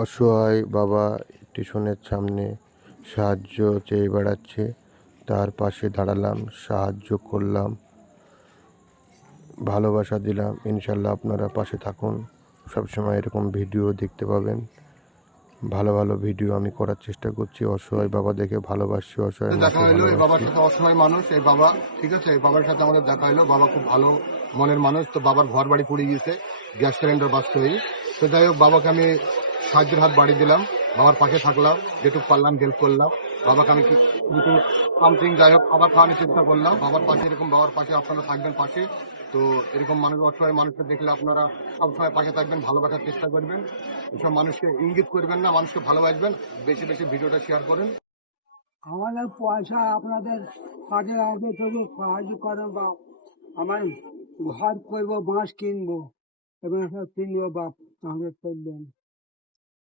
অসহায় বাবা স্টেশনের সামনে সাহায্য চেয়ে বেড়াচ্ছে। তার পাশে দাঁড়ালাম সাহায্য করলাম ভালোবাসা দিলাম। ইনশাল্লাহ আপনারা পাশে থাকুন। সবসময় এরকম ভিডিও দেখতে পাবেন। ভালো ভালো ভিডিও আমি করার চেষ্টা করছি। অসহায় বাবা দেখে ভালোবাসি অসহায় দেখা হলো এই বাবার সাথে অসহায় মানুষ এই বাবা ঠিক আছে? এই বাবার সাথে আমাদের দেখা হলো। বাবা খুব ভালো মনের মানুষ তো বাবার ঘর বাড়ি পুড়ে গিয়েছে গ্যাস সিলিন্ডার হয়ে তো যাই হোক বাবাকে আমি সাহায্যের হাত বাড়িয়ে দিলাম, বাবার পাশে থাকলাম, যেটুকু পারলাম হেল্প করলাম। বাবাকে আমি কিন্তু সামথিং যাই হোক খাবার খাওয়ানোর চেষ্টা করলাম। বাবার পাশে এরকম, বাবার পাশে আপনারা থাকবেন পাশে। তো এরকম মানুষ, অসহায় মানুষকে দেখলে আপনারা সবসময় পাশে থাকবেন, ভালোবাসার চেষ্টা করবেন। এসব মানুষকে ইঙ্গিত করবেন না, মানুষকে ভালোবাসবেন। বেশি বেশি ভিডিওটা শেয়ার করেন। আমাদের পয়সা আপনাদের কাজে আসবে, তবু সাহায্য করেন বা আমার ঘর করব, বাঁশ কিনবো এবং কিনবো, বাপ আমাদের করবেন